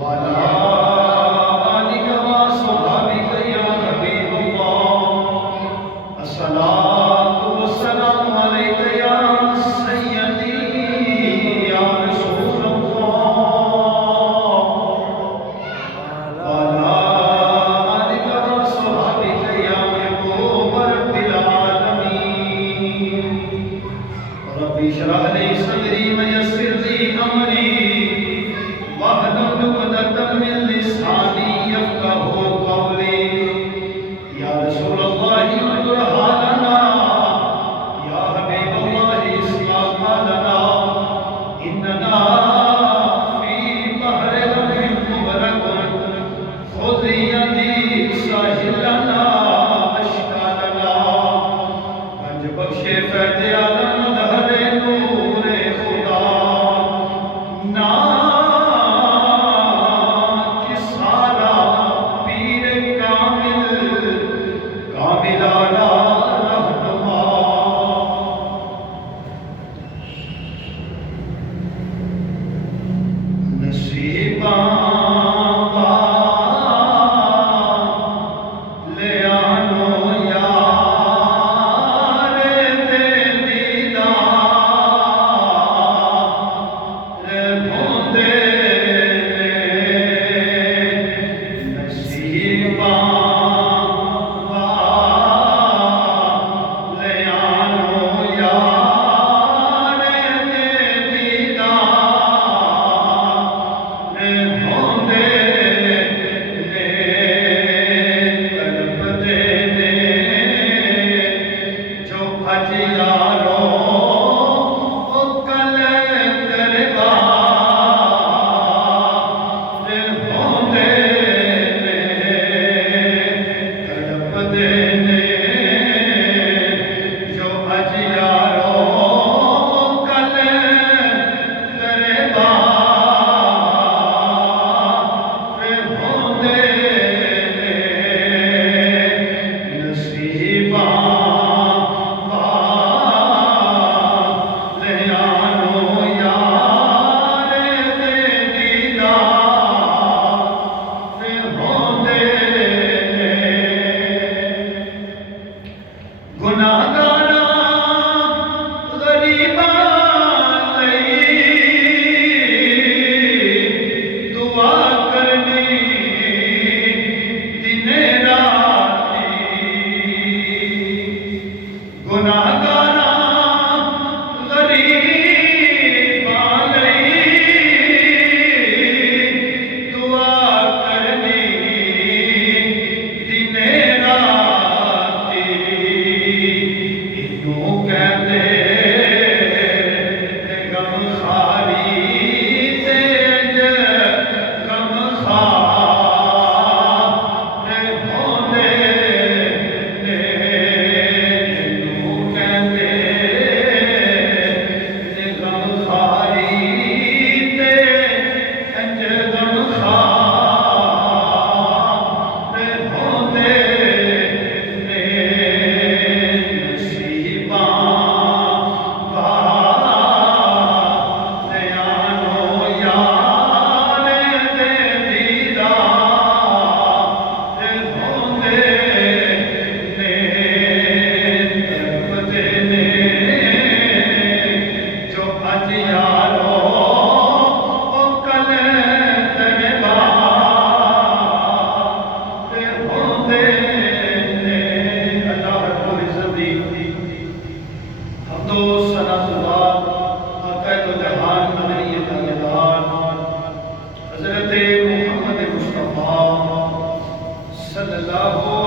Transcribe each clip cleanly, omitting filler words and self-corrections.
وعلى آلك وصحبك يا حبيب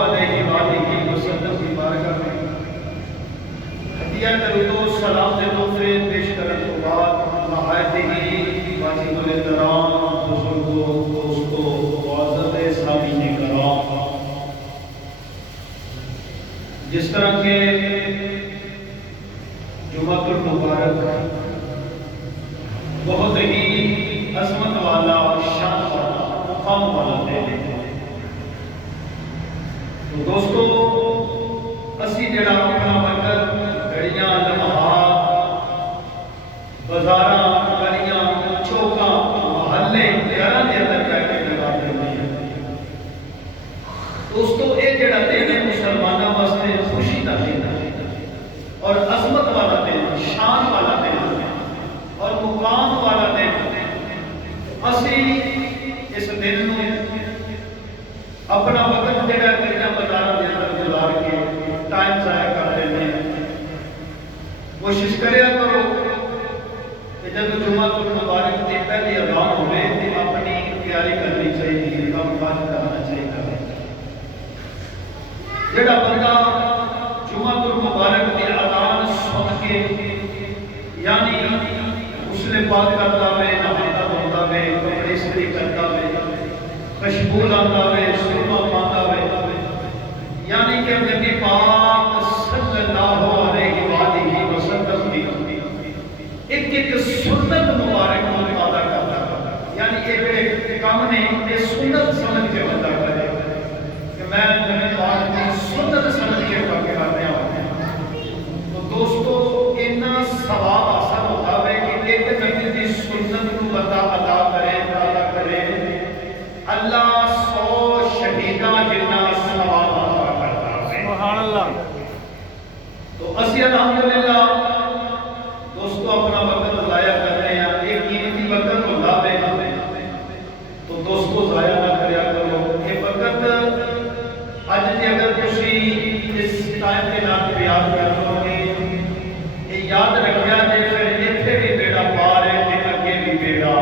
علیہ وآلہ وسلم کی بارگاہ میں ہدیہ درود و سلام دے تحفے پیش کرنے کے بعد نہایت ہی واجب الاحترام بزرگوں دوستوں معزز سامعین کرام، جس طرح کے جمعۃ المبارک بہت ہی عظمت والا، شان والا، مقام والا دن ہے، تو دوستو اسی جڑا اپنا وقت گھڑیاں لمحات بازاراں گلیاں چوکاں محلے گھراں دے اندر رہ کے لگا دیندے ہیں، دوستو یہ جڑا دن ہے مسلمانوں واسطے خوشی کا دن ہے اور عظمت والا دن، شان والا دن اور مقام والا دن۔ اسی اس دن نو اپنا وقت جڑا گلیاں بازاراں دے اندر گزار کے ٹائم ضائع کر دیندے ہیں۔ کوشش کریا کرو کہ جب جمعۃ المبارک کی پہلی اذان ہوئے تو اپنی تیاری کرنی چاہیے، کام کاج کرنا چاہیے۔ جڑا بندہ جمعۃ المبارک کی اذان سن کے یعنی غسل پاک کرتا ہوئے، نہاتا دھوتا ہوئے، کپڑے استری کرتا ہوئے، خوشبو لاتا ہوئے، سرما پاتا ہوئے، یعنی کہ نبی پاک صلی اللہ علیہ وآلہ وسلم کی ایک ایک سنت مبارک کو ادا کرتا ہے، یعنی یہ کام نے یہ سنت سمجھ کے بندہ کرے کہ میں نبی پاک کی سنت سمجھ کے کرنے والا ہوں، تو دوستو اتنا ثواب حاصل ہوتا ہے کہ ایک نبی کی سنت کو بندہ ادا کرے، ادا کرے، اللہ 100 شہیداں جتنا ثواب عطا کرتا ہے۔ سبحان اللہ۔ تو اسی الحمدللہ دوستو اپنا وقت ضائع کر رہے ہیں، ایک قیمتی وقت ہوتا ہے، تو دوستو ضائع نہ کریا کرو یہ وقت۔ اج جی اگر تسی اس ٹائم کے نام پہ یاد کر لو گے، یہ یاد رکھیا جے پھر اتنے بھی بیڑا پار ہے تے اگے بھی بیڑا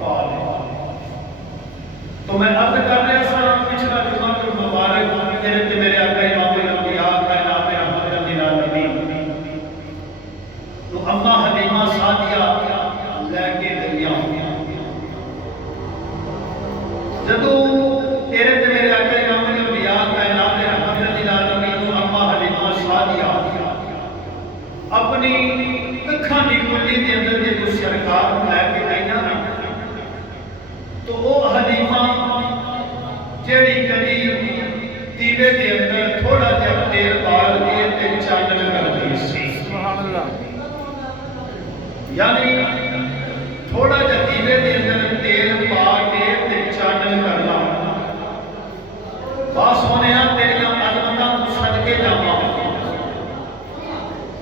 پار ہے۔ تو میں عرض کر رہا سا پچھلا جمعہ مبارک میرے تے میرے آقا امام الانبیاء کائنات رحمت للعالمین تو اما حلیمہ سعدیہ لے کے گئیاں، جدو تیرے تے میرے آقا امام الانبیاء کائنات رحمت للعالمین تو اما حلیمہ سعدیہ اپنی ککھاں دی کلی دے اندر جدو سرکار لے کے گئیاں نا، تو وہ حلیمہ جیڑی کبھی دیوے دے اندر تھوڑا جہا تیل ڈال کے تے چانن کرتی سی، سبحان اللہ، یعنی تھوڑا جہا دیوے دے اندر تیل پا کے تے چانن کرنا۔ بات سونے تیریاں عظمتاں تو صدقے جاواں،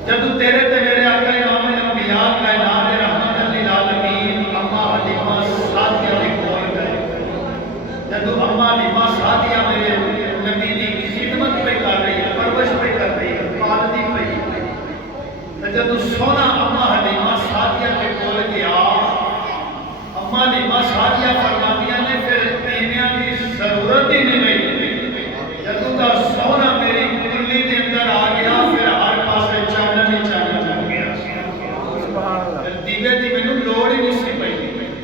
جدو تیرے تے میرے آقا امام الانبیاء کائنات رحمت للعالمین اما حلیمہ سعدیہ دے کول گئے، جدو اما حلیمہ سعدیہ میرے نبی دی خدمت پہ کر رہی ہے، پرورش پہ کر رہی ہے، پالتی پہ، جدو سونا اما حلیمہ سعدیہ کے کول گیا، اما حلیمہ سعدیہ فرماندیاں نے پھر تیمیاں کی ضرورت ہی نہیں رہی، جدو دا سونا میری کلی دے اندر آ گیا پھر ہر پاسے چانن ہی چانن ہو گیا، دیوے دی مینوں لوڑ ہی نہیں سی پئی۔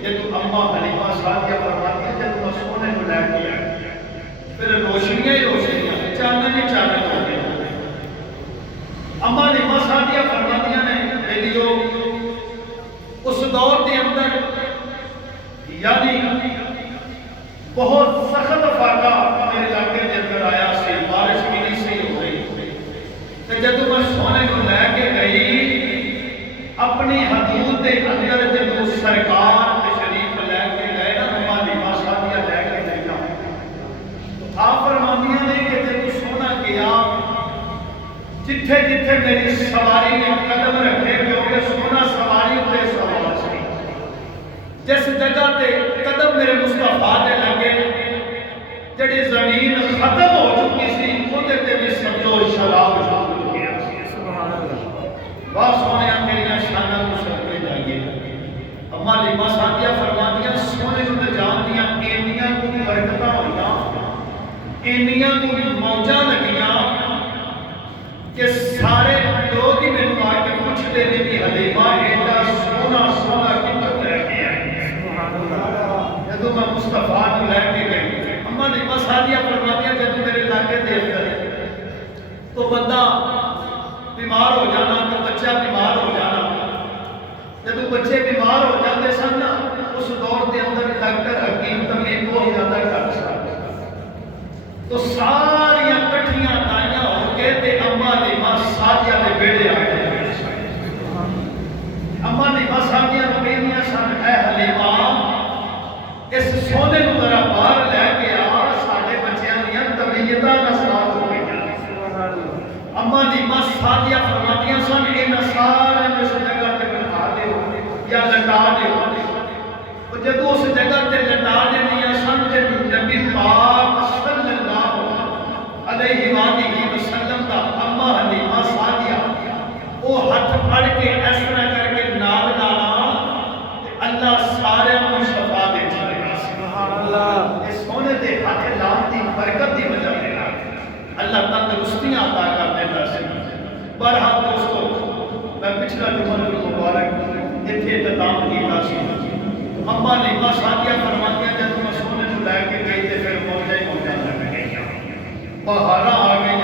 جدو اما حلیمہ سعدیہ فرماندیاں جدو میں سونے کو لے کے آیا پھر روشنیاں ہی روشنیاں، چانن ہی چانن ہو گیا۔ اما حلیمہ سعدیہ فرماندیاں نے میریو اس دور کے اندر یعنی بہت سخت فاقہ میرے علاقے کے اندر آیا سی، بارش بھی نہیں سی ہو رہی، تو جدو میں سونے کو لے کے گئی اپنی حدود کے اندر جدو سرکار شریف لے کے گئے نا، اما حلیمہ سعدیہ لے کے گئی نا، تو آپ فرماندیاں نے کہ جدو سونا گیا جتھے جتھے میری سواری نے قدم رکھے کیونکہ سونا سواری تے سوار سی، جس جگہ تے قدم میرے مصطفیٰ دے لگے جڑی زمین ختم ہو چکی سی اودے تے بھی سمجھو شراب شروع ہو گیا، سبحان اللہ۔ واہ سونے میری شاناں کو صدقے جائیے۔ اما حلیمہ سعدیہ فرماندیاں سونے کو جان دیاں اینیاں کو برکتاں ہوئیاں، اینیاں کو موجاں لگیاں کہ سارے لوگ ہی میرے آ کے پوچھتے ہیں کہ حلیمہ ایڈا سونا سونا کتوں لے کے آئی؟ جدو میں مصطفیٰ کو لے کے گئی، اما حلیمہ سادیہ فرماتی ہیں جدو میرے لاکے دیکھ کر تو بندہ بیمار ہو جانا، تو بچہ بیمار ہو جانا، جدو بچے بیمار ہو جاتے سن اس دور کے اندر ڈاکٹر حکیم طبیب کو زیادہ کر سکتے تو ساری کٹھیاں دائیاں ہو کے تے اما حلیمہ سادیہ دے بیڑے آ گئے۔ اما حلیمہ سادیہ نو کہندیاں سن اے حلیمہ اس سونے نو ذرا باہر لے کے آ، ساڈے بچیاں دیاں طبیعتاں ناراض ہو گئیاں۔ اما حلیمہ سادیہ فرماتیاں سن انہاں سارے اس جگہ تے بٹھا دیو یا لٹا دیو، جدو اس جگہ تے لٹا دیندیاں سن تے نبی پاک صلی اللہ علیہ وآلہ وسلم دا اما حلیمہ سادیہ وہ ہاتھ پھڑ کے اس طرح کر کے نال لانا اللہ سارے کو شفا دے چلے گا۔ سبحان اللہ، اس سونے دے ہاتھ لان دی برکت دی وجہ سے اللہ تندرستیاں عطا کر دیتا ہے۔ بہرحال دوستو میں پچھلا جمعہ مبارک اتنے اختتام کیتا سی، اما حلیمہ سادیہ فرماتی ہیں جب میں سونے کو لے کے گئی تے پھر موجے لگ گئی، بہاراں آ گئی،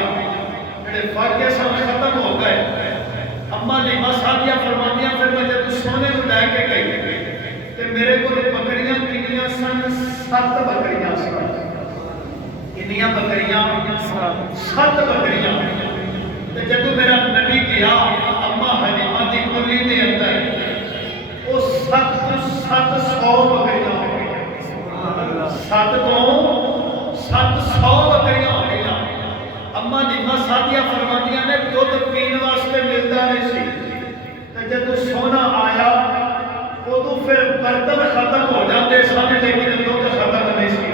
جڑے فاقے سب ختم ہو گئے۔ اما حلیمہ سادیہ فرماتی ہیں پھر میں جب سونے کو لے کے گئی تے میرے کو بکریاں کنیاں سن، 7 بکریاں سن۔ کنیاں بکریاں؟ 7 بکریاں۔ تے جب میرا نبی گیا اما حلیمہ دی کلی دے اندر وہ 700 بکریاں ہو گئی، 7 تو 700 بکریاں ہو گئی۔ اما حلیمہ سادیہ فرماتیاں نے دودھ پین واسطے ملتا نہیں سی، جب سونا آیا ادو پھر برتن ختم ہو جاتے سن لیکن دودھ ختم نہیں سی،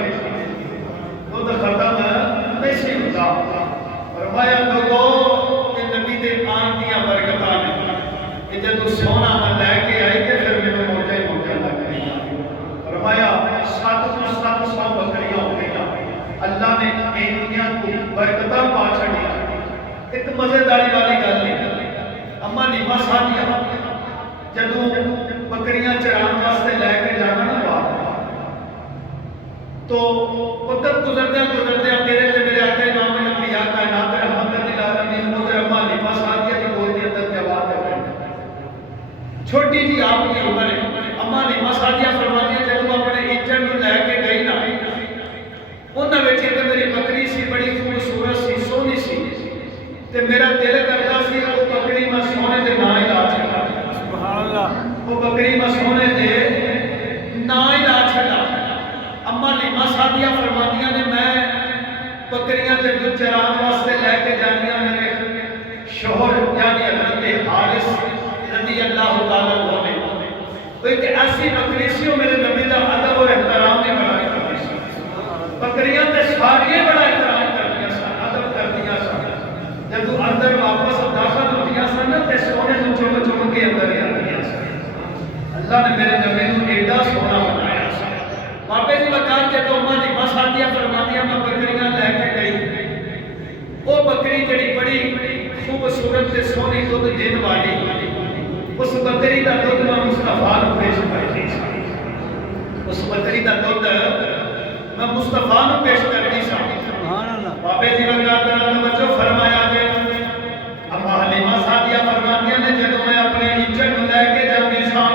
دودھ ختم نہیں سی ہوتا۔ فرمایا لوگو کہ نبی دے آن دیا برکتاں نے کہ جب سونا میں لے کے آئی تے پھر میرے موجے لگ گئی۔ فرمایا 700 بکریاں ہو گئی، اللہ نے انیاں کو برکتاں پا چھڑیا۔ ایک مزیداری والی گل نہیں، اما حلیمہ سادیہ جدوں بکریاں چران واسطے لے کے جانا نا باہر تو وقت گزردیا تیرے تے میرے آقا امام الانبیاء کائنات رحمت للعالمین ادھر اما حلیمہ سادیہ کی گود کے اندر جواب ہے، چھوٹی جی آپ کی عمر ہے۔ اما حلیمہ سادیہ فرماتی ہیں جب اپنے ایجنٹ کو لے کے گئی نا انہاں وچ ایک میری بکری سی، بڑی خوبصورت سی، سونی سی، تے میرا دل کرتا سی وہ بکری میں سونے دے نام ہی لا چھڑا۔ سبحان اللہ، وہ بکری میں سونے دے نام ہی لا چھڑا۔ اما حلیمہ سادیہ فرماتیاں نے میں بکریاں جب چران واسطے لے کے جانیاں میرے شوہر یعنی حضرت حارث رضی اللہ تعالیٰ عنہ نے وہ ایک ایسی بکری سی وہ میرے نبی دا ادب اور احترام نے بڑا کرتی سی، بکریاں تے ساریاں بڑا احترام کرتیاں سن، ادب کرتیاں سن، جب اندر واپس داخل ہوتیاں سن تے سونے نو چم کے اندر آندیاں سن۔ اللہ نے میرے نبی نو ایڈا سونا بنایا سی۔ بابے جی وقار کے تو اما حلیمہ سادیہ فرماتیاں میں بکریاں لے کے گئی، وہ بکری جڑی بڑی خوبصورت تے سونی دودھ دین والی، اس بکری دا دودھ میں مصطفیٰ نو پیش کرتی سی، اس بکری دا دودھ میں مصطفیٰ نو پیش کرتی سی۔ بابے جی وقار کے توجہ فرمایا جے اما حلیمہ سادیہ فرماتیاں نے جب میں اپنے ایجنٹ نو لے کے جاندی سا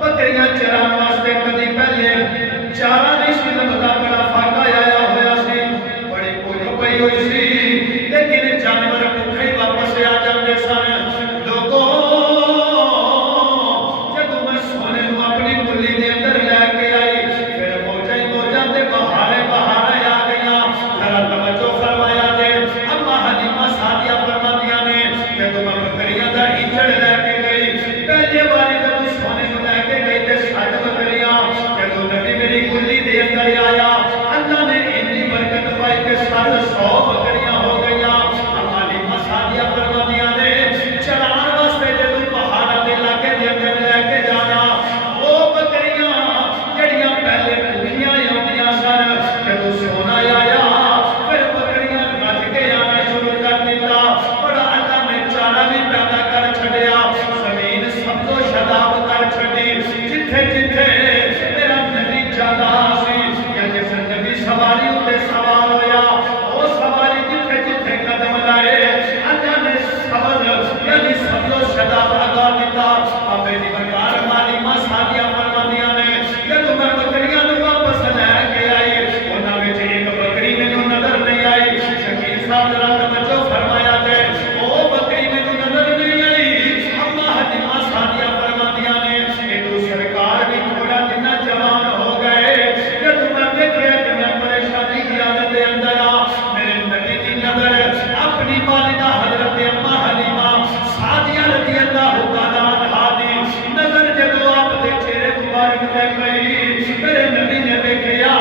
بکریاں چران واسطے کدی پہلے چارہ نہیں سی لبدا، بڑا فاقہ آیا ہوا سی، بڑی بھوک پئی ہوئی سی، لیکن جانور بھوکے ہی واپس آ جاندے سن۔ لوگوں جب میں سونے نو اپنی گلی دے اندر لے کے آئی پھر موجاں تے بہارے آ گئیاں۔ ذرا توجہ فرمایا جے اما حلیمہ سادیہ فرماتیاں نے جب میں بکریاں دا ایجڑ لے کے گئی، پہلے باری جب سونے نو لے کے گئی تے 7 بکریاں، جب نبی میری گلی دے اندر آیا اللہ نے اتنی برکت پائی کہ 700 بکریاں ہو گئیاں۔ اما حلیمہ ذرا توجہ فرمایا جائے او بکری میں تو نظر نہیں آئی اما حلیمہ سعدیہ فرماندیاں نے کہ تو سرکار بھی تھوڑا دن جوان ہو گئے جب میں دیکھے کہ میں پریشانی کی حالت کے اندر میرے نبی کی نظر اپنی والدہ حضرت اما حلیمہ سعدیہ رضی اللہ تعالیٰ عنہا دی نظر جب آپ دے چہرے مبارک تے پئی میرے نبی نے دیکھیا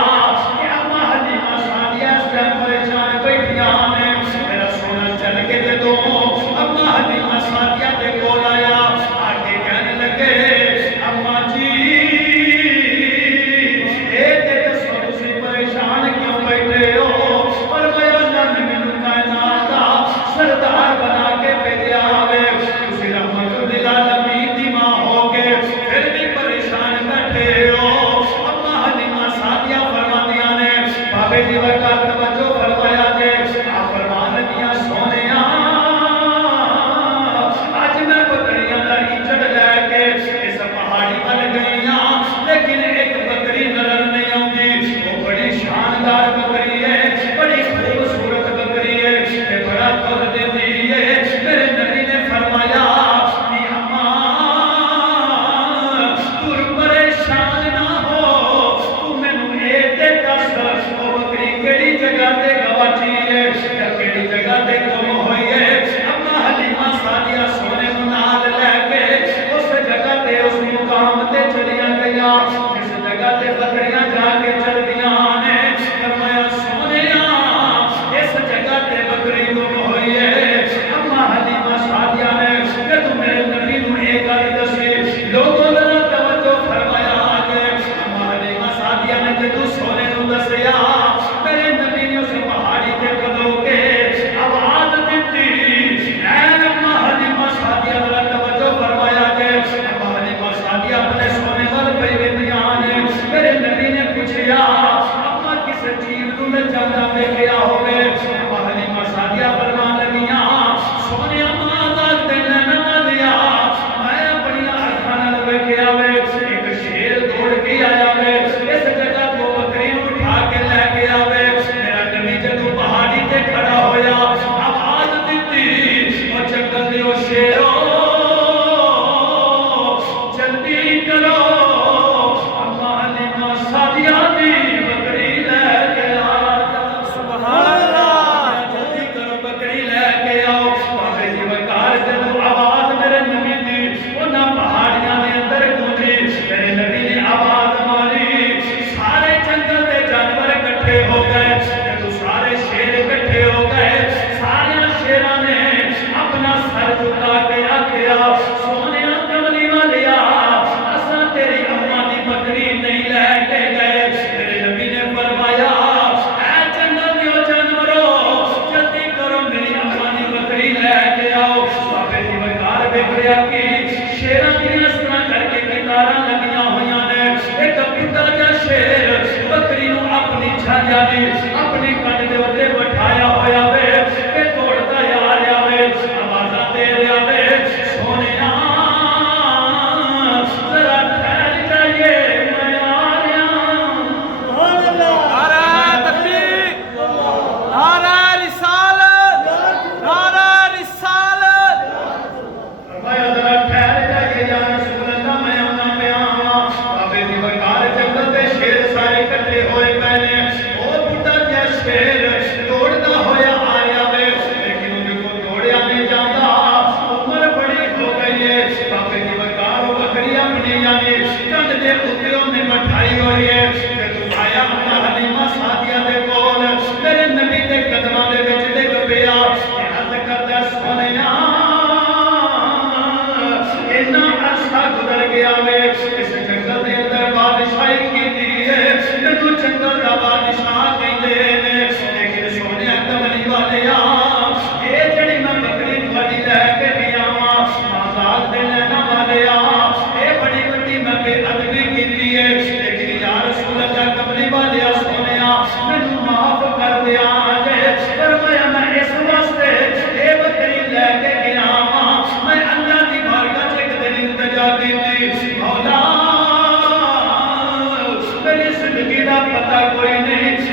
کہ اما حلیمہ سعدیہ اس ٹائم پریشان بیٹھیاں نے میرا سونا چل کے دے دو اما حلیمہ سعدیہ دے کول آیا آگے کہنے لگے اما جی اے تے دسو تسی پریشان کیوں بیٹھے ہو فرمایا اللہ نے مینوں کائنات دا سردار بنا کے بھیجا ہوے تسی رحمت للعالمین دی ماں ہو کے پھر بھی پریشان بیٹھے ہو اما حلیمہ سعدیہ فرماندیاں نے بابے دی وقت توجہ فرمایا جے آپ فرمان لگیاں سونیاں آج میں بکریاں دا ایچڑ لے کے اس پہاڑی ول گئیاں لیکن ایک بکری نظر نہیں آؤندی وہ بڑی شاندار بکری ہے بڑی خوبصورت بکری ہے تے بڑا دودھ دیندی ہے میرے نبی نے فرمایا نی اما تو پریشان نہ ہو تو مینوں اے تے دس او بکری کیڑی جگہ تے گواچی ہے یا کیڑی جگہ تے گم ہوئی ہے اما حلیمہ سعدیہ سونے نوں نال لے کے اس جگہ تے اس مقام تے چلیاں گئیاں جس جگہ تے بکریاں جا کے چلدیاں نے فرمایا سونیاں اس جگہ تے بکری گم ہوئی ہے اما حلیمہ سعدیہ نے جدوں میرے نبی نوں اے گل دسی لوگوں نے توجہ فرمایا کہ اما حلیمہ سعدیہ نے جدوں سونے نوں دسیا میرے نبی نے اس پہاڑی تے کھلو کے آواز دتی اے اما حلیمہ سعدیہ ذرا توجہ فرمایا کہ اما حلیمہ سعدیہ اپنے سونے ول پئی ویندیاں نے میرے نبی نے پوچھیا اما کس چیز نوں میں جاندا ویکھیا ہوے اما حلیمہ سعدیہ فرمان لگیاں سونے اما آزاد دینا نہ مانیا میں اپنی اکھاں نال ویکھیا وے ایک شیر دوڑ کے آیا وے اس جگہ تو بکری نوں اٹھا کے لے گیا وے میرا نبی جدوں پہاڑی تے کھڑا ہویا آواز دتی او جنگل دے او شیرو جلدی کرو اما حلیمہ سعدیہ دی بکری لے کے آ سبحان اللہ جلدی کرو بکری لے کے آؤ بابے دی وقار جدوں آواز میرے نبی دی انہاں پہاڑیاں دے اندر گونجی میرے نبی نے آواز ماری سارے جنگل دے جانور اکٹھے ہو گئے جدوں سارے شیر اکٹھے ہو گئے سارے شیراں نے اپنا سر جھکا کے آکھیا سونیا کملی والیا اساں تیری اما دی بکری نہیں لے کے گئے میرے نبی نے فرمایا اے جنگل دیو جانورو جلدی کرو میری اما دی بکری لے کے آؤ بابے دی وقار ویکھیا کہ شیراں دی اس طرح کر کے کتاراں لگیاں ہویاں نے ایک پتا جا شیر بکری نوں اپنی چھایا دی اپنی کنڈ دے اوتے بٹھایا ہویا وے تے توڑدا آ رہیا وے آوازاں دے رہیا وے سونیاں ذرا ٹھہر جائیے میں آ رہا سبحان اللہ نعرہ تکبیر نعرہ رسالت نعرہ رسالت فرمایا ذرا ٹھہر جائیے یا رسول اللہ میں آنا پیا بابے دی وقار جنگل دے شیر سارے اکٹھے ہوئے پہلے او بڈھا جا شیر دوڑدا ہویا آیا وے لیکن ان کو دوڑیا نہیں جاندا عمر بڑی ہو گئی ہے بابے دی وقار بکری اپنی یعنی کنڈ دے اوتے نے بٹھائی ہوئی ہے کہ تو آیا اما حلیمہ سعدیہ دے کول میرے نبی دے قدماں دے وچ ڈگ پیا عرض کردا سونیاں اتنا عرصہ گزر گیا وے اس جنگل دے اندر بادشاہی کیتی ہے تو جنگل دا بادشاہ کہندے نے لیکن سونیا کملی والیا اے جڑی میں بکری تھوڑی لے کے گیا وا آزاد دے لینا والیا اے بڑی بڑی میں بے ادبی کیتی ہے لیکن یا رسول اللہ کملی والیا سونیا مینوں معاف کر دیا جے فرمایا میں اس واسطے اے بکری لے کے گیا وا میں اللہ دی بارگاہ چ ایک دن التجا کیتی مولا میری زندگی دا پتہ کوئی نہیں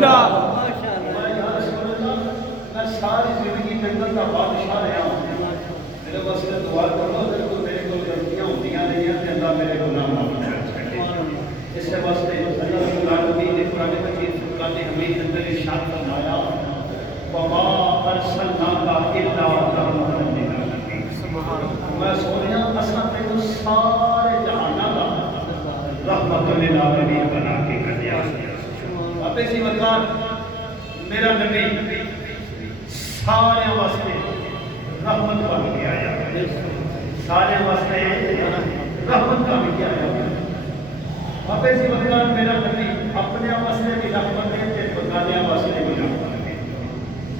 زندہ میں ساری زندگی جنگل کا بادشاہ رہا ہوں میرے واسطے دعا کرو اگر کوئی میرے کو غلطیاں ہوندیاں رہیاں تے اللہ میرے گناہ معاف کر چھڈے اس واسطے اللہ العالمین نے قرآن مجید فرقان حمید اندر ارشاد فرمایا وما ارسلناک الا رحمۃ للعالمین میں سونیا اساں تینوں سارے جہاناں دا رحمت للعالمین بنا کے کڈیا واپس ہی مکان میرا نبی سارے واسطے رحمت بن کے آیا سارے واسطے رحمت بن کے آیا واپس ہی مکان میرا نبی اپنے واسطے بھی رحمت ہے تے بگانے واسطے بھی رحمت ہے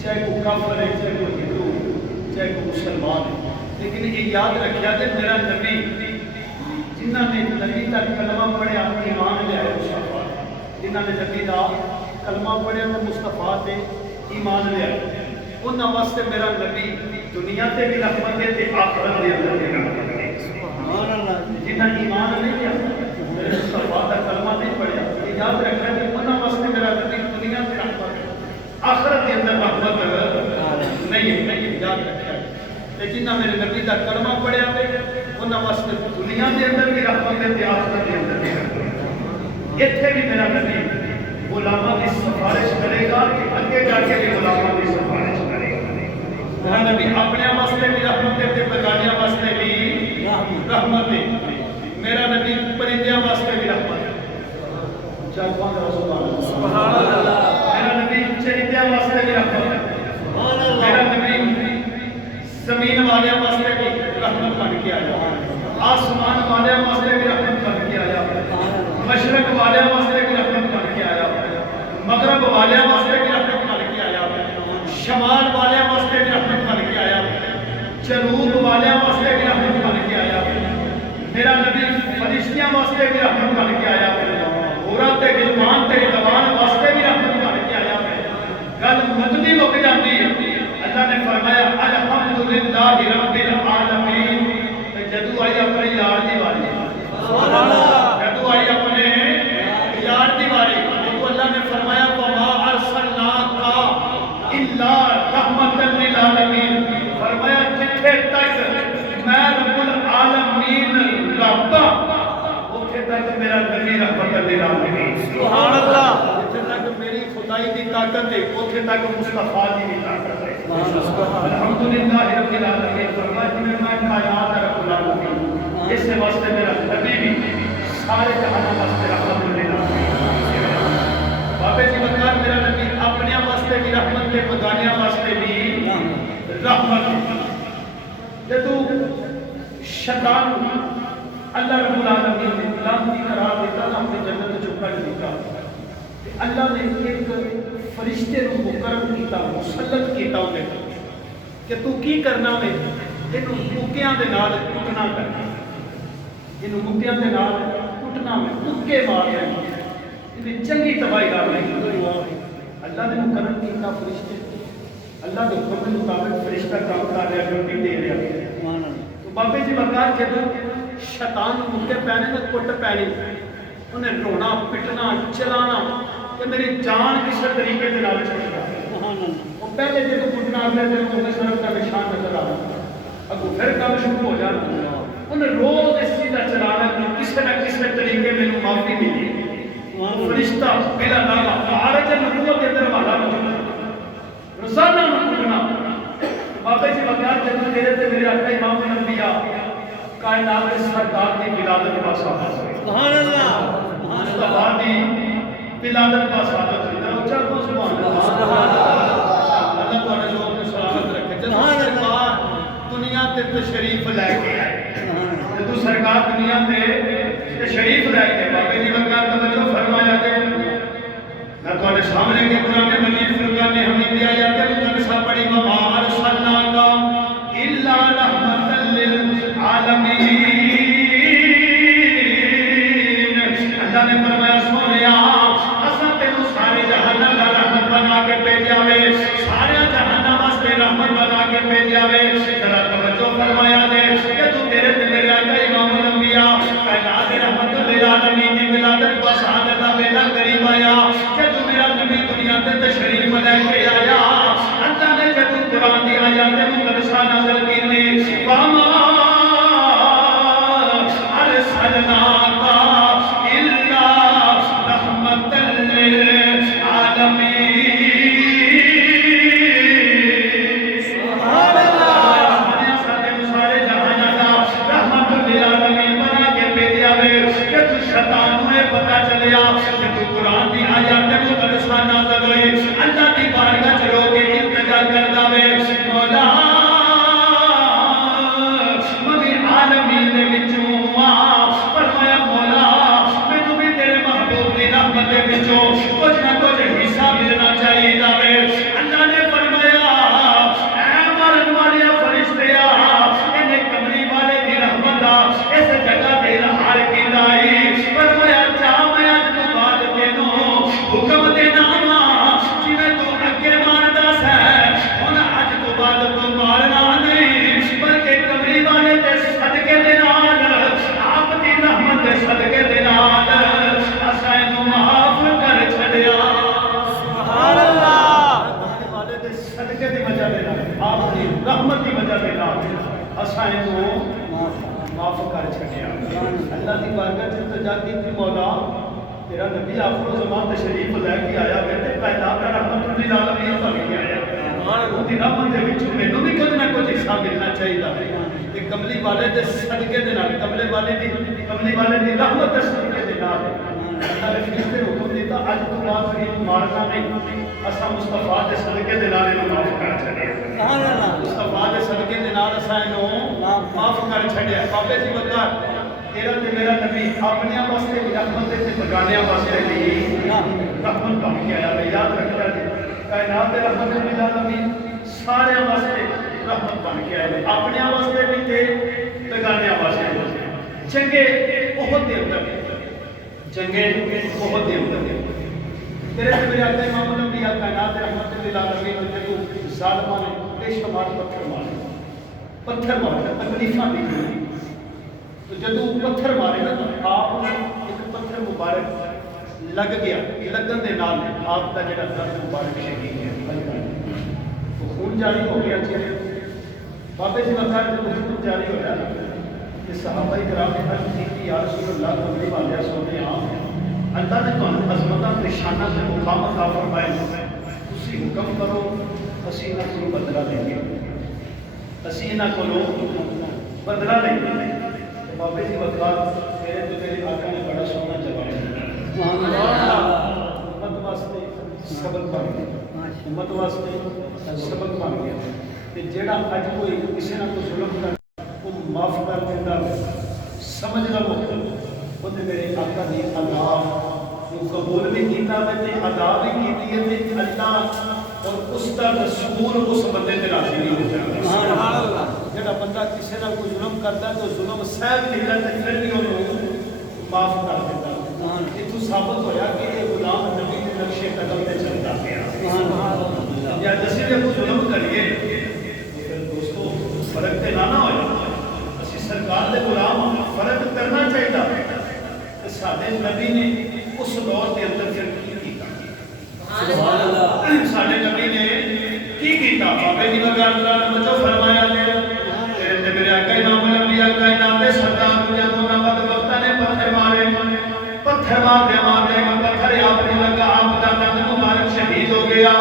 چاہے کوئی کافر ہے چاہے کوئی ہندو چاہے کوئی مسلمان ہے لیکن یہ یاد رکھیا کہ میرا نبی جنہاں نے نبی کا کلمہ پڑھیا ایمان لے آئے مصطفیٰ جنہاں نے نبی کا کلمہ پڑھیا تو مصطفیٰ تے ایمان لے آئے انہاں واسطے میرا نبی دنیا تے بھی رحمت ہے تے آخرت دے اندر بھی رحمت ہے جنہاں ایمان نہیں لیا میرے مصطفیٰ کا کلمہ نہیں پڑھیا یہ یاد رکھنا کہ انہاں واسطے میرا نبی دنیا تے رحمت ہے آخرت دے اندر رحمت نہیں ہے یاد رکھنا تے جنہاں میرے نبی کا کلمہ پڑھیا ہے انہاں واسطے دنیا دے اندر بھی رحمت ہے تے آخرت دے اندر بھی رحمت ہے ایتھے بھی میرا نبی غلاماں کی سفارش کرے گا کہ اگے جا کے بھی غلاماں کی سفارش کرے گا میرا نبی اپنے واسطے بھی رحمت ہے تے بیگانیاں واسطے بھی رحمت ہے میرا نبی پرندیاں واسطے بھی رحمت ہے سبحان اللہ میرا نبی چرندیاں واسطے بھی رحمت ہے میرا نبی زمین والے واسطے بھی رحمت بن کے آیا آسمان والے واسطے بھی رحمت بن کے آیا مشرق والے واسطے بھی رحمت بن کے آیا مغرب والے واسطے بھی رحمت بن کے آیا شمال والے واسطے بھی رحمت بن کے آیا جنوب والے واسطے بھی رحمت بن کے آیا میرا نبی فرشتیاں واسطے بھی رحمت بن کے آیا عورت غلمان تے جوان واسطے بھی رحمت بن کے آیا گل مدنی مک جاتی ہے اللہ نے فرمایا الحمدللہ رب العالمین جدو آئی اپنے یار دی باری جدو آئی اپنے یار دی باری جدو اللہ نے فرمایا وما ارسلناک الا رحمۃ للعالمین فرمایا جتھے تک میں رب العالمین رب اوتھے تک میرا نبی رحمت للعالمین سبحان اللہ جتھے تک میری خدائی دی طاقت ہے اوتھے تک مصطفیٰ دی بھی طاقت ہے الحمدللہ رب العالمین فرمایا میں کائنات رب العالمین اس واسطے میرا نبی بھی سارے جہان واسطے رحمت للعالمین بابے جی بکار میرا نبی اپنے واسطے بھی رحمت کے بگانیاں واسطے بھی رحمت جدو شیطان اللہ رب العالمین نے لعنتی قرار دیتا نا اپنی جنت چکا دیتا اللہ نے ایک فرشتے کو مقرر کیتا مسلط کیتا انہیں کہ تو کی کرنا میں انہوں مکیاں دے نال کٹنا کرنا انہوں مکیاں دے نال کٹنا میں مکے مارنا انہیں چنگی تباہی کر رہی اللہ نے مقرر کیتا فرشتے اللہ کے حکم کے مطابق فرشتہ کام کر رہا ڈیوٹی دے رہا تو بابے جی بکار جب شیطان مکے پہنے میں کٹ پہنی انہیں رونا پٹنا چلانا کہ میری جان کسی طریقے سے نال چل رہا ہے وہ پہلے جب کٹنا آتا ہے تو انہیں صرف کا نشان نظر آ رہا اگو پھر کام شروع ہو جانا انہیں روز اس چیز کا چلانا کہ کسی نہ کسی طریقے میں معافی ملی فرشتہ بلا نالا عارج نبوت کے اندر والا روزانہ کٹنا بابے جی بکار جب میرے تے میرے آقا امام الانبیاء کائنات سرکار کی ولادت کا سعادت سبحان اللہ مصطفیٰ دی ولادت کا سعادت اونچا کو سبحان اللہ اللہ تواڈے لوگ نے سلامت رکھے جب سرکار دنیا تے تشریف لے کے آئے جب سرکار دنیا تے تشریف لے کے بابے جی بکار توجہ فرمایا دے میں تواڈے سامنے کے قرآن مجید فرقان حمید آیات مقدسہ پڑھی وما ارسلناک الا رحمۃ للعالمین اللہ نے فرمایا سونیا اساں تینوں سارے جہان دا رحمت بنا کے بھیجیا وے سارے جہان واسطے رحمت بنا کے بھیجیا وے ذرا توجہ فرمایا دے کہ تو تیرے تے میرے آقا امام الانبیاء کائنات رحمت للعالمین دی ولادت و سعادت دا ویلا قریب آیا کہ تو میرا نبی دنیا انہوں نے پتا چلیا جب قرآن دی آیات مقدسہ نازل ہوئی اللہ دی بارگاہ چلو کے التجا کردا وے مولا ممی عالمین دے وچوں فرمایا مولا مینوں بھی تیرے محبوب دی رحمت دے وچوں کچھ نہ کچھ حصہ ملنا چاہیے وے اللہ نے فرمایا اے مرن والے فرشتیا انہیں کملی والے دی رحمت دا اس جگہ تے حال کیتا ہے فرمایا چاہ میں اج تو بعد تینوں حکم دینا وا جویں تو اگے ماردا سی ہن اج تو بعد تو مارنا نہیں بلکہ کملی والے دے صدقے دے نال آپ دی رحمت دے صدقے دے نال اساں نو معاف کر چھڈیا سبحان اللہ والے دے صدقے دی وجہ دے نال آپ دی رحمت دی وجہ دے نال اساں نو معاف کر چھڈیا اللہ دی بارگاہ وچ التجا کیتی مولا تیرا نبی آخر زمان تشریف لے کے آیا ہے تے کائنات دا رحمت للعالمین بن کے آیا وہ دی رحمت دے وچ مینوں بھی کچھ نہ کچھ حصہ ملنا چاہیے کہ کملی والے دے صدقے دے نال کملی والے دی رحمت دے صدقے دے نال اللہ نے فرشتے نوں حکم دیتا اج تو بعد کوئی مارنا نہیں اساں مصطفیٰ دے صدقے دے نال انہوں معاف کر چھڈیا سبحان اللہ مصطفیٰ دے صدقے دے نال اساں انہوں معاف کر چھڈیا بابے جی وقار تیرا تے میرا نبی اپنے واسطے بھی رحمت تے بگانے واسطے بھی رحمت بن کے آیا ہے یاد رکھنا جی کائنات دے رحمت للعالمین سارے واسطے رحمت بن کے آیا ہے اپنے واسطے بھی تے بگانے واسطے چنگے بہت دے اندر چنگے بہت دے اندر تیرے تے میرے آقا امام الانبیاء کائنات دے رحمت للعالمین جدوں ظالماں نے بے شمار پتھر مارے تکلیفاں دی تو جدو پتھر مارے نا تو آپ ایک پتھر مبارک لگ گیا لگن دے نال آپ کا جڑا درد مبارک شہید ہے تو خون جاری ہو گیا چہرے بابے جی بتا جب خون جاری ہوا کہ صحابہ کرام نے عرض کی کہ یا رسول اللہ کملی والے سونے اللہ نے تمہیں عظمت نشانہ سے مقام عطا فرمائے اسی حکم کرو اسی نہ کوئی بدلہ لیں گے اسی نہ کو بدلہ لیں گے بابے جی وقار میرے تو میرے آقا نے بڑا سونا جواب امت واسطے سبق بن گیا امت واسطے سبق بن گیا کہ جیڑا اج کوئی کسی نہ کوئی ظلم کر وہ معاف کر دیتا سمجھ لو وہ میرے آقا نے اللہ کو قبول بھی کیتا تے ادا بھی کیتی ہے تے اللہ اور اس کا رسول اس بندے تے راضی نہیں ہو جاتا سبحان اللہ جڑا بندہ کسی نال کوئی ظلم کرتا ہے تو ظلم سہہ نہیں لیتا پھر بھی انہوں معاف کر دیتا یہ تو ثابت ہویا کہ یہ غلام نبی کے نقش قدم تے چلتا گیا سبحان اللہ یا جسے نے کوئی ظلم کریے پھر دوستو فرق تے نہ ہویا اسی سرکار دے غلام فرق کرنا چاہیے کہ ساڈے نبی نے اس دور کے اندر پھر کی کیتا سبحان اللہ ساڈے نبی نے کی کیتا بابے جی وقار اللہ نے جو فرمایا تیرے میرے آقا امام الانبیاء کائنات دے سردار جدوں نبت وقت نے پتھر مارے گا پتھر آپ نے لگا آپ کا تن مبارک شہید ہو گیا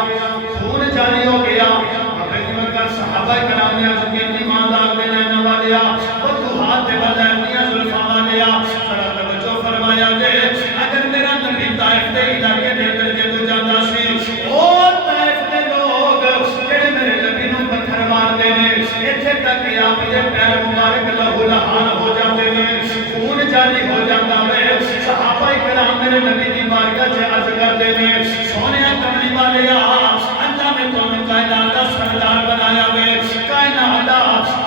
خون جاری ہو گیا بابے جی وقار صحابہ کرام نے عرض کی ایمان دار دے نہ والیا اور تو ہاتھ دے بل اپنی زلفاں والیا ذرا توجہ فرمایا دے اگر میرا نبی طائف دے علاقے دے اندر جدوں جاندا سی او طائف دے لوگ جڑے میرے نبی نوں پتھر مار دے نے ایتھے تک کہ آپ دے پیر مبارک لہو لہان ہو جاندے نے خون جاری ہو جاندا ہے صحابہ کرام میرے نبی دی بارگاہ وچ عرض کردے نے سونیا کملی والیا اللہ نے تانوں کائنات دا سردار بنایا وے کائنات دا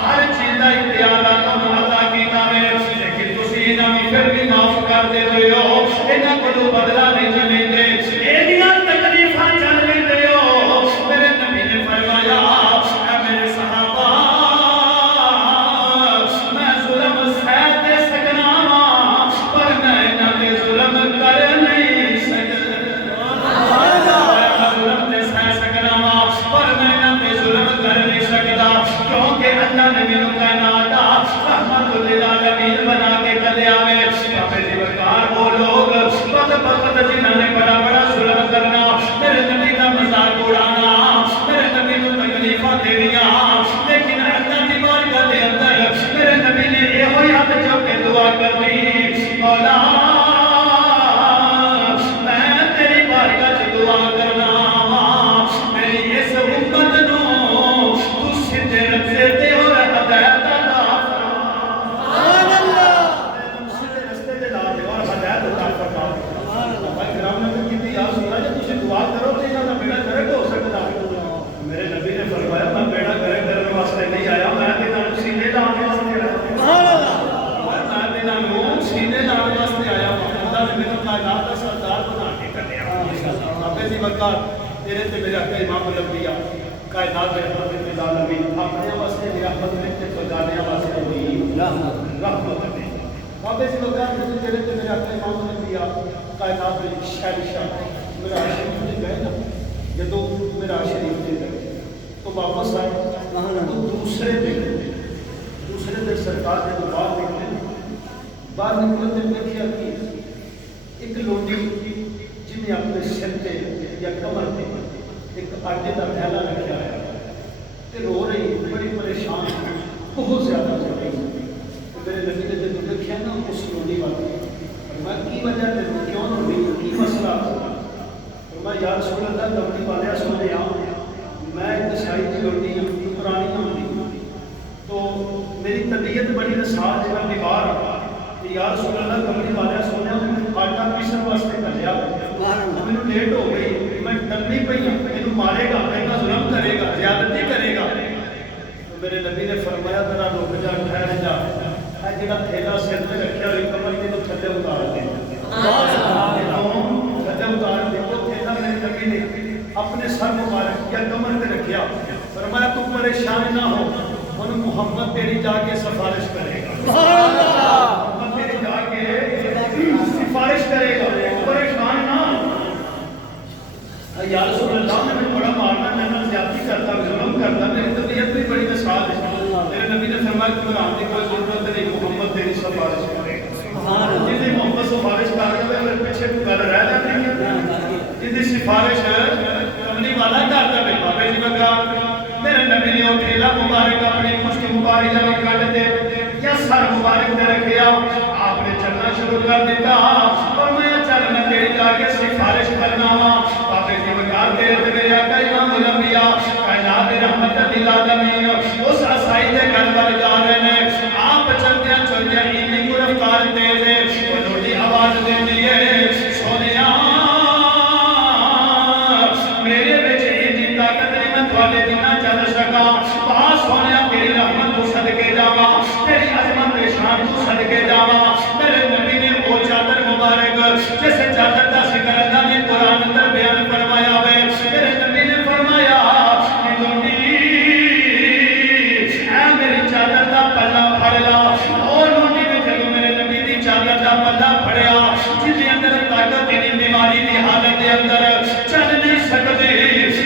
ہر چیز دا اختیار تانوں عطا کیتا وے لیکن تسی انہاں نوں پھر بھی معاف کر دے ہو انہاں کولوں بدلہ نہیں لیندے ایڈیاں تکلیفاں چل لیندے ہو میرے نبی نے فرمایا اے میرے صحابہ میں ظلم سہ تے سکنا وا پر میں انہاں تے ظلم کر نہیں سکدا سبحان اللہ ظلم تے سہ سکنا وا پر میں انہاں تے ظلم کر نہیں سکدا کیونکہ اللہ نے مینوں کائنات دا رحمت للعالمین بنا کے کلیا وے بابے جی وقار وہ لوگ بدبخت کائنات کا سردار بنا کے کریا بابے دی وقار تیرے تے میرا کہ امام الانبیاء کائنات رحمت للعالمین اپنے واسطے رحمت تے بگانے واسطے بھی رحمت ہے بابے دی وقار تیرے تے میرا کہ امام الانبیاء کائنات میں شہنشاہ میرا شریف نے گئے نا جدو میرا شریف نے گئے تو واپس آئے تو دوسرے دن سرکار جب باہر نکلے تو دیکھا کہ ایک لوڈی جنہیں اپنے سر تے یا کمر تے ایک آٹے کا تھیلا رکھا ہے تے رو رہی بڑی پریشان بہت زیادہ رو رہی میرے نبی نے جب دیکھا نا اس لوڈی والی میں کی وجہ تے کیوں رو رہی کی مسئلہ میں یا رسول اللہ لوڈی والے سونے میں ایک عیسائی کی لوڈی پرانی ہوتی تو میری طبیعت بڑی نساز ہے بیمار کہ یا رسول اللہ کمری والے سونے میں آٹا پیسن واسطے کر لیا مجھے لیٹ ہو گئی میں ڈرنی پہ مجھے مارے گا میرا ظلم کرے گا زیادتی کرے گا تو میرے نبی نے فرمایا ذرا رک جا ٹھہر جا جہاں تھیلا سر پہ رکھا ہوئی کمر کے تو تھلے اتار دے تھلے اتار دے وہ تھیلا میرے نبی نے اپنے سر مبارک یا کمر پہ رکھیا فرمایا تو پریشان نہ ہو ان محمد تیری جا کے سفارش کرے گا محمد تیری جا کے سفارش کرے گا پریشان نہ یا رسول اللہ نے مجھے بڑا مارنا میں زیادتی کرتا ظلم کرتا میری طبیعت بھی بڑی نسال ہے میرے نبی نے فرمایا کہ گھبرانے کی کوئی ضرورت نہیں محمد تیری سفارش کرے گا جن محمد سفارش کر دے میرے پیچھے تو گل رہ جاتی ہے جن سفارش کملی والا کرتا ہے بابے جی بکار میرے نبی نے وہ تھیلا مبارک اپنی مشت مبارک میں کٹ دے یا سر مبارک دے رکھیا آپ نے چلنا شروع کر دیتا اور میں چل میں تیری جا کے سفارش کرنا ہوں بابے جی بکار تیرے تے میرے آقا امام الانبیاء کائنات رحمت للعالمین اس عیسائی دے گھر پر جا رہے ہیں آپ چلدیاں چلدیاں اینی کو رفتار تیز ہے وہ لوٹی آواز دیندی ہے سونیا میرے بچے اینی طاقت نہیں میں تھوڑے دنہ چل سکا وہاں سونیا تیری رحمت تو صدقے جاوا تیری عظمت شان تو صدقے جاوا میرے نبی نے وہ چادر مبارک جیسے چادر دا ذکر اللہ نے قرآن اندر بیان فرمایا ہے میرے نبی نے فرمایا کہ لوٹی اے میری چادر دا پلہ پھڑ لا اور لوٹی نے جب میرے نبی دی چادر دا پلہ پھڑیا جس کے اندر طاقت تیری بیماری دی حالت دے اندر چل نہیں سکتی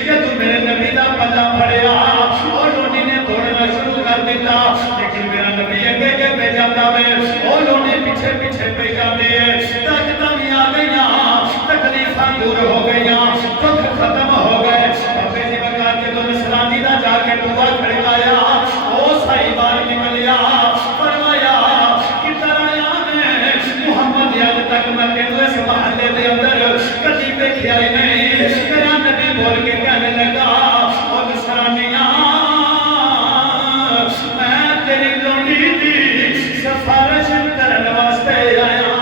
کہ تو میرے نبی دا پلہ پھڑیا اور لوٹی نے دوڑنا شروع کر دیتا لیکن میرا نبی اگے کے پہ جاتا ہے اور لوٹی پیچھے پیچھے پہ جاتے ہیں طاقتاں بھی آ گئیاں تکلیفاں دور ہو گئیاں دکھ ختم ہو گئے بابے جی بکا کے تو نصرانی دا جا کے بوا کھڑکایا او سائی بار نکلیا فرمایا کہ ترایا میں محمد یاد تک میں تینوں اس محلے دے اندر کدی دیکھیا ہی نہیں میرا نبی بول کے کہنے لگا او نصرانیاں میں تیری لونڈی دی سفارش کرنے واسطے آیا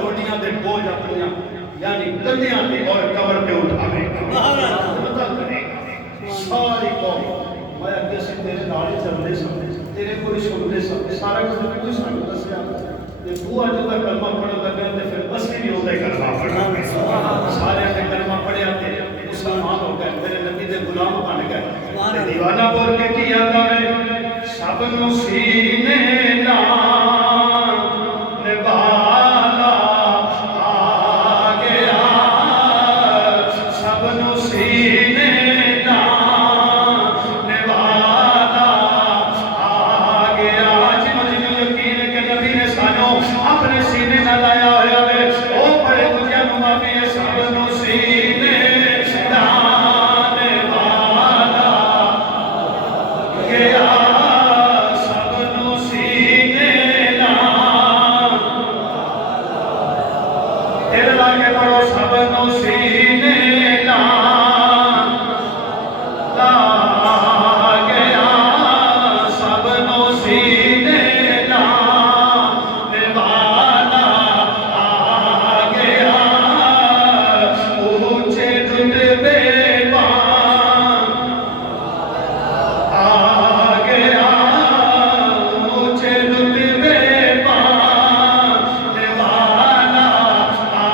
گوڈیاں دے بوجھ اپنی یعنی کندیاں دے اور قبر پہ اٹھاوے پتہ کرے ساری قوم میں اگے سے تیرے نال چلدے سن تیرے کوئی سنتے سن سارا کچھ کوئی سانو دسیا تے تو اج دا کلمہ پڑھن لگا تے پھر اسی بھی اودے کلمہ پڑھا سارے نے کلمہ پڑھیا تے مسلمان ہو گئے میرے نبی دے غلام بن گئے تے دیوانہ بول کے کی آندا ہے سب نو سینے نال نبھالا آ گیا سب نو سینے نال نبھالا آ گیا جنوں یقین کہ نبی نے سانو اپنے سینے نال لایا ہویا ہے او بڑے دنیا نو معافی ہے سب نو سینے نال نبھالا گیا سب نو سینے نال دل لا کے پڑھو سب نو سینے نال لا گیا سب نو سینے نال نبھالا آ گیا اونچے رتبے پان آ گیا اونچے رتبے پان نبھالا آ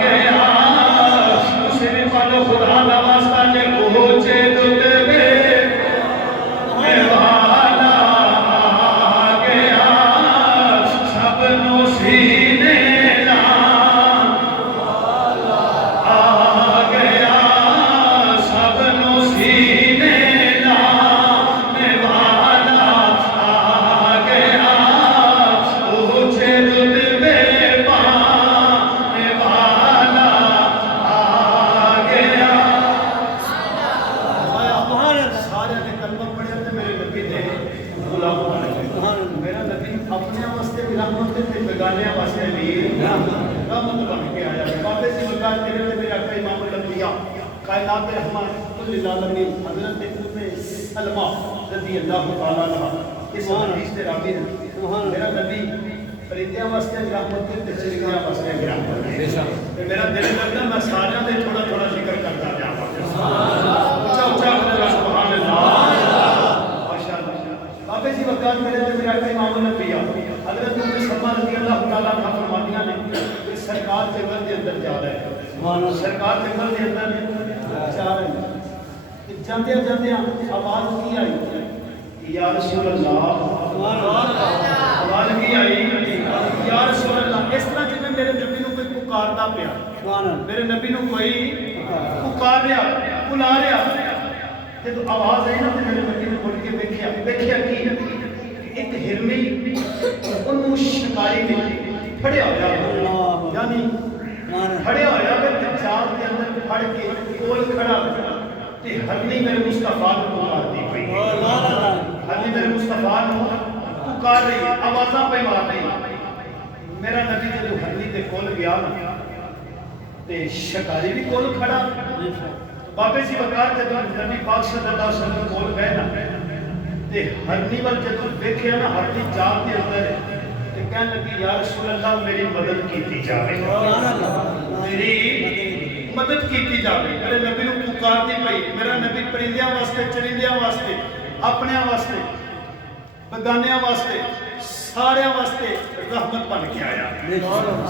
گیا اسے بھی پالو خدا دا واسطہ جے اونچے رتبے نبھالا آ گیا سب نو سینے نال آ گیا سب نو سینے نال نبھالا آ گیا اونچے رتبے پان نبھالا آ گیا سارے نے کلمہ پڑھیا تے میرے نبی دے غلام بن گئے میرا نبی اپنے واسطے بھی رحمت تے بیگانیاں واسطے بھی رحمت بن کے آیا بابے سے بتا تیرے تے میرے آقا امام الانبیاء کائنات رحمان کل العالمین حضرت ام سلمہ رضی اللہ تعالی عنہ اس حدیث تے راوی ہے میرا نبی پرندیاں واسطے بھی رحمت تے چڑیاں واسطے بھی رحمت ہے میرا دل کردا میں سارے دے تھوڑا تھوڑا ذکر کرتا جاواں اچھا اچھا کرے سبحان اللہ ماشاءاللہ بابے جی وقت میرے تے میرا آقا امام الانبیاء حضرت ام سلمہ رضی اللہ تعالی عنہ فرماندیاں نے کہ سرکار جنگل دے اندر جا رہے ہیں سرکار جنگل دے اندر جا رہے ہیں جاندے جاندے آواز کی آئی یا رسول اللہ آواز کی آئی یا رسول اللہ اس طرح جب میرے نبی نو کوئی پکارتا پیا میرے نبی نو کوئی پکار رہا بلا رہا جب آواز آئی نا تو میرے نبی نے بول کے دیکھیا کی ایک ہرنی انہوں شکاری نے پھڑیا ہوا یعنی پھڑیا ہوا کہ دجال کے اندر پھڑ کے کول کھڑا تے ہرنی میرے مصطفیٰ کو پکارتی پئی ہرنی میرے مصطفیٰ کو پکار رہی آوازاں پہ مار رہی میرا نبی جب ہرنی تے کول گیا نا تے شکاری بھی کول کھڑا بابے سی وقار جب نبی پاک صلی اللہ علیہ وسلم کول گئے نا تے ہرنی وال جب دیکھیا نا ہرنی جان دے اندر ہے تے کہنے لگی یا رسول اللہ میری مدد کیتی جاوے میری مدد کیتی جاوے میرے نبی نو پکارتی پئی میرا نبی پرندیاں واسطے چرندیاں واسطے اپنیاں واسطے بگانیاں واسطے سارے واسطے رحمت بن کے آیا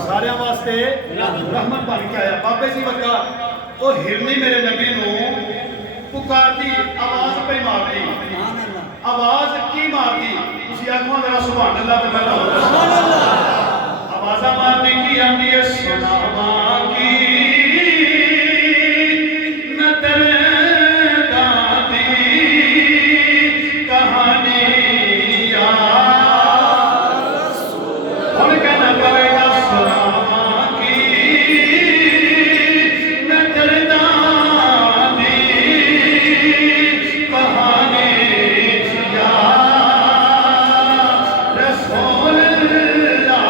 سارے واسطے رحمت بن کے آیا بابے سی وقار وہ ہرنی میرے نبی نو پکارتی آواز پہ مارتی آواز کی مارتی اسی آنکھوں ذرا سبحان اللہ پہ بتا آوازہ مارتی کی آتی ہے سناما کی نتر دادی کہانی یا ان کا نہ کرے گا سناما کی نتر دادی کہانی یا رسول اللہ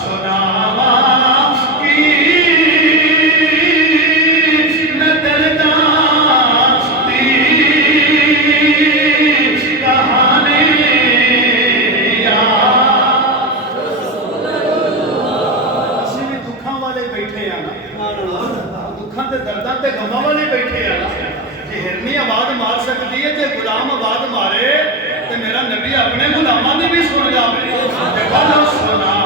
سناما دکھاں تے درداں تے غماں والے بیٹھے ہیں جی ہرنی آواز مار سکتی ہے تے غلام آواز مارے تے میرا نبی اپنے غلاماں دی بھی سن جاوے تے بولو سنا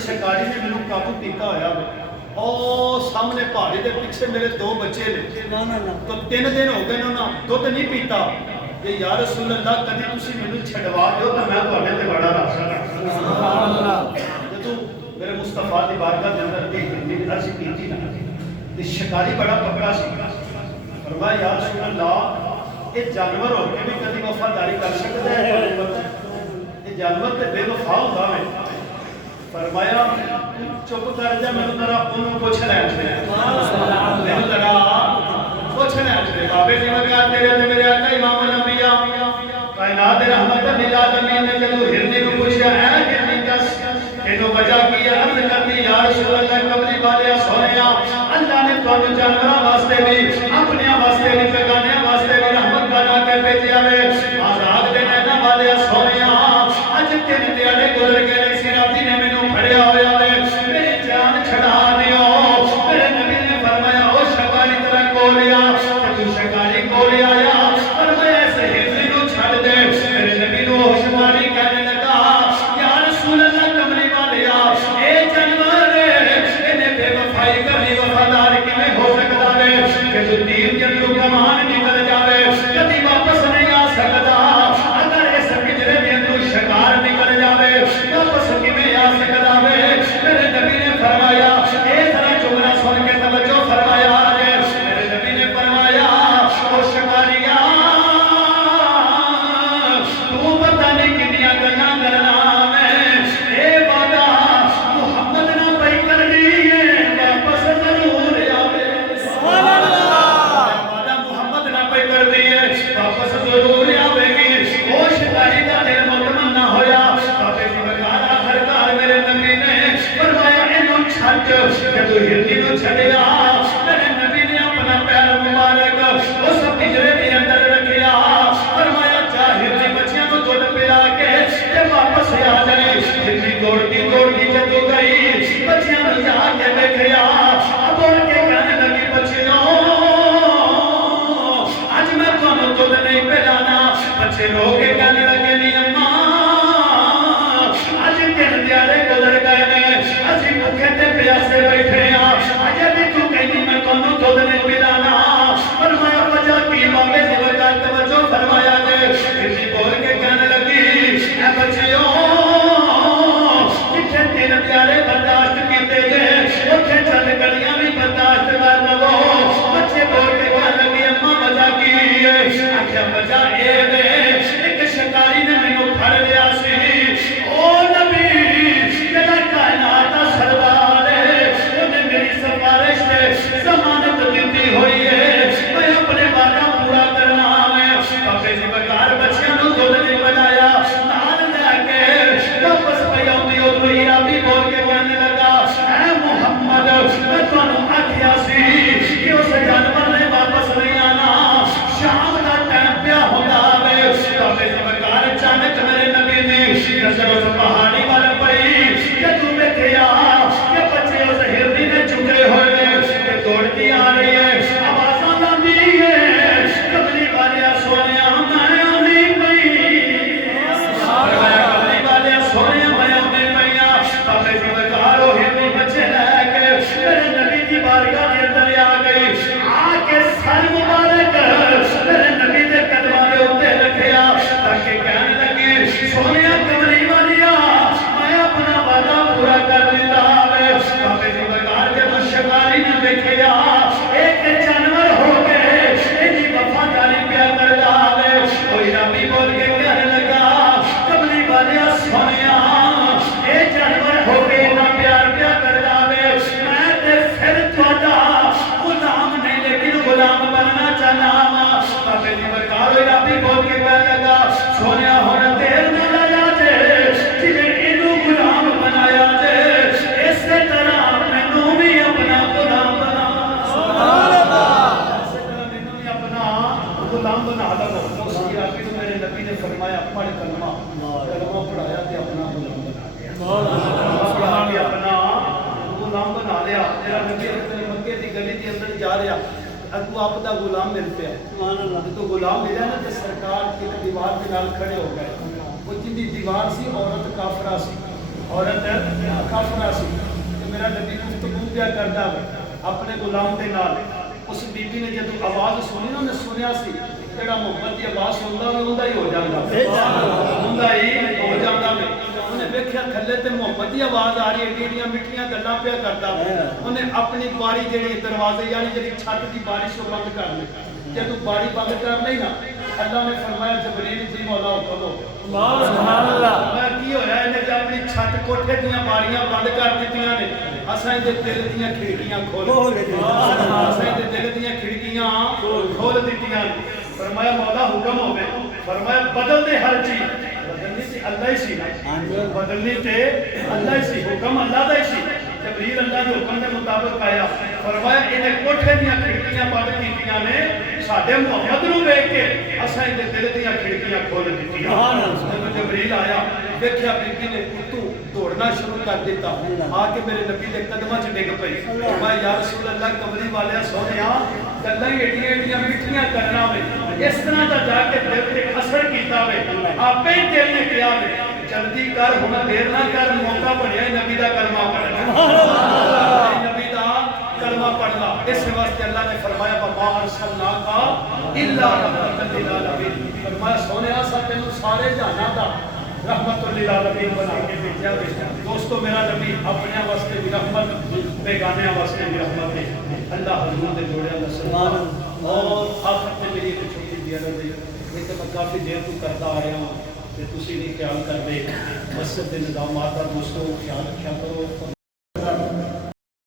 شکاری نے مینوں قابو کیتا ہویا او سامنے پہاڑی دے پیچھے میرے دو بچے نے تو 3 دن ہو گئے انہاں دودھ نہیں پیتا کہ یا رسول اللہ کدی تسی مینوں چھڈوا دیو تے میں تواڈے تے بڑا راضی سبحان اللہ جدوں میرے مصطفیٰ دی بارگاہ دے اندر دی عرض کیتی نا تے شکاری بڑا پکڑا سی فرمایا یا رسول اللہ یہ جانور ہو کے بھی کدی وفاداری کر سکتا ہے یہ جانور تے بے وفا ہوندا ہے فرمایا چپ کر جا میں ذرا انہوں پوچھ لے میں ذرا پوچھ لے بابے دی وگا تیرے تے میرے آقا امام الانبیاء کائنات رحمت للعالمین نے جدوں ہرنی نوں پوچھا ہے ہرنی دس اینو وجہ کی ہے عرض کرتی یا رسول اللہ قبلی والے سونیا اللہ نے تانوں جانوراں واسطے بھی اپنے واسطے بھی بیگانیاں واسطے بھی رحمت بنا کے بھیجیا وے آزاد دے نہ والے سونیا اج 3 دیہڑے گزر گئے سراتی نے مینوں پھڑیا ہویا وے میری جان چھڑا دیو میرے نبی نے فرمایا او شکاری طرح کولیا تو شکاری کولیا آیا فرمایا ایسے ہرنی نوں چھڑ دے میرے نبی نوں ہوشیاری کہنے لگا یا رسول اللہ کملی والیا اے جانور انہیں بے وفائی کرنی وفادار کیویں ہو سکدا وے کہ تو تیر جنوں کمان نکل جاوے کبھی واپس نہیں آ سکدا اگر اس پنجرے دے اندر شکار نکل جاوے واپس کیویں آ سکدا وے میرے نبی نے فرمایا اے ذرا جملہ سن کے توجہ فرمایا میرے نبی نے فرمایا او شکاریا تو پتہ نہیں کنیاں گلاں کرنا میں اے وعدہ محمد نہ پئی کر لیے واپس ضرور آوے سبحان اللہ وعدہ محمد نہ پئی کر دیے واپس ضرور آوے گی او شکاری دا دل مطمئن نہ ہویا بابے دی وگار آخرکار میرے نبی نے فرمایا اینو چھڈ جدوں ہرنی نوں چھڈیا میرے نبی نے اپنا پیر مبارک اس پنجرے دے اندر رکھیا فرمایا جا ہرنی بچیاں نوں دودھ پلا کے تے واپس آ جائے ہرنی دوڑتی جدوں گئی بچیاں نوں جا کے ویکھیا اب اڑ کے کہنے لگی بچیوں اج میں تانوں دودھ نہیں پلانا بچے رو کے کہنے لگے نہیں اماں اج 3 دیہڑے گزر گئے نے اسی بھوکے تے پیاسے بیٹھے ہاں اج بھی تو کہنی میں تانوں دودھ نہیں پلانا فرمایا وجہ کی بابے دی وجہ توجہ فرمایا جے اسی بول کے کہنے لگی اے بچیوں جتھے 3 دیہڑے برداشت کیتے گئے اوتھے چند گلیاں بھی برداشت کر لو بچے بول کے کہنے لگی اماں وجہ کی ہے آخیا وجہ اے وے ایک شکاری نے مینوں پھڑ لیا سی او نبی جڑا کائنات دا سردار ہے اونے میری سفارش تے ضمانت دتی ہوئی ہے میں اپنے وعدہ پورا کرنا ہے بابے دی وقار بچیاں نوں دودھ نہیں پلایا نال لے کے واپس پئی آندی اودوں ایرابی بول کے کہنے لگا اے محمد میں تانوں آکھیا سی کہ اس جانور نے واپس نہیں آنا شام دا ٹائم پیا ہوندا وے جا رہا اگو آپ دا غلام مل پیا تو غلام ملا نا تو سرکار ایک دیوار کے نال کھڑے ہو گئے وہ جن دی دیوار سی عورت کافرہ سی عورت کافرہ سی تو میرا نبی گفتگو کیا کرتا ہے اپنے غلام کے نال اس بی بی نے جب آواز سنی نا انہیں سنیا سی جڑا محمد کی آواز سنتا انہوں ہی ہو جاتا ہی ہو جاتا میں انہیں دیکھا تھلے تے محمد کی آواز آ رہی ہے ایڈیاں مٹھیاں گلاں پیا کرتا انہیں اپنی باری جڑی دروازے یعنی جڑی چھت کی بارش کو بند کر لی جب باری بند کر لی نا اللہ نے فرمایا جبریل جی مولا حکم ہو سبحان اللہ میں کی ہویا انہیں جب اپنی چھت کوٹھے دیاں باریاں بند کر دیتیاں نے اساں دے دل دیاں کھڑکیاں کھول اساں دے دل دیاں کھڑکیاں کھول دیتیاں فرمایا مولا حکم ہوے فرمایا بدل دے ہر چیز بدلنی تے اللہ ہی سی نا بدلنی تے اللہ ہی سی حکم اللہ دا ہی سی جبریل اللہ کے حکم کے مطابق آیا فرمایا انہیں کوٹھے دیاں کھڑکیاں بند کیتیاں نے ساڈے محمد نو ویکھ کے اساں دے دل دیاں کھڑکیاں کھول دتیاں جبریل آیا دیکھیا بی بی نے تو دوڑنا شروع کر دیتا آ کے میرے نبی دے قدماں چ ڈگ پئی میں یا رسول اللہ کملی والیا سونیا گلاں ایڈیاں ایڈیاں میٹھیاں کرنا وے اس طرح دا جا کے دل تے اثر کیتا وے آپے ہی دل نے کیا وے جلدی کر ہن دیر نہ کر موقع بنیا نبی دا کلمہ پڑھنا نبی دا کلمہ پڑھنا اس واسطے اللہ نے فرمایا وما ارسلناک الا رحمۃ للعالمین فرمایا سونیا سا تینوں سارے جہاناں دا رحمت للعالمین بنا کے بھیجا ہے دوستو میرا نبی اپنے واسطے بھی رحمت بیگانیاں واسطے بھی رحمت ہے اللہ حضور دے جوڑے اللہ سبحان اور آخر میں میری ایک چھوٹی دیا رہی یہ تو میں کافی دیر تو کرتا آیا ہوں کہ تسی نہیں خیال کر دے مسجد کے نظامات کا دوستو خیال رکھا کرو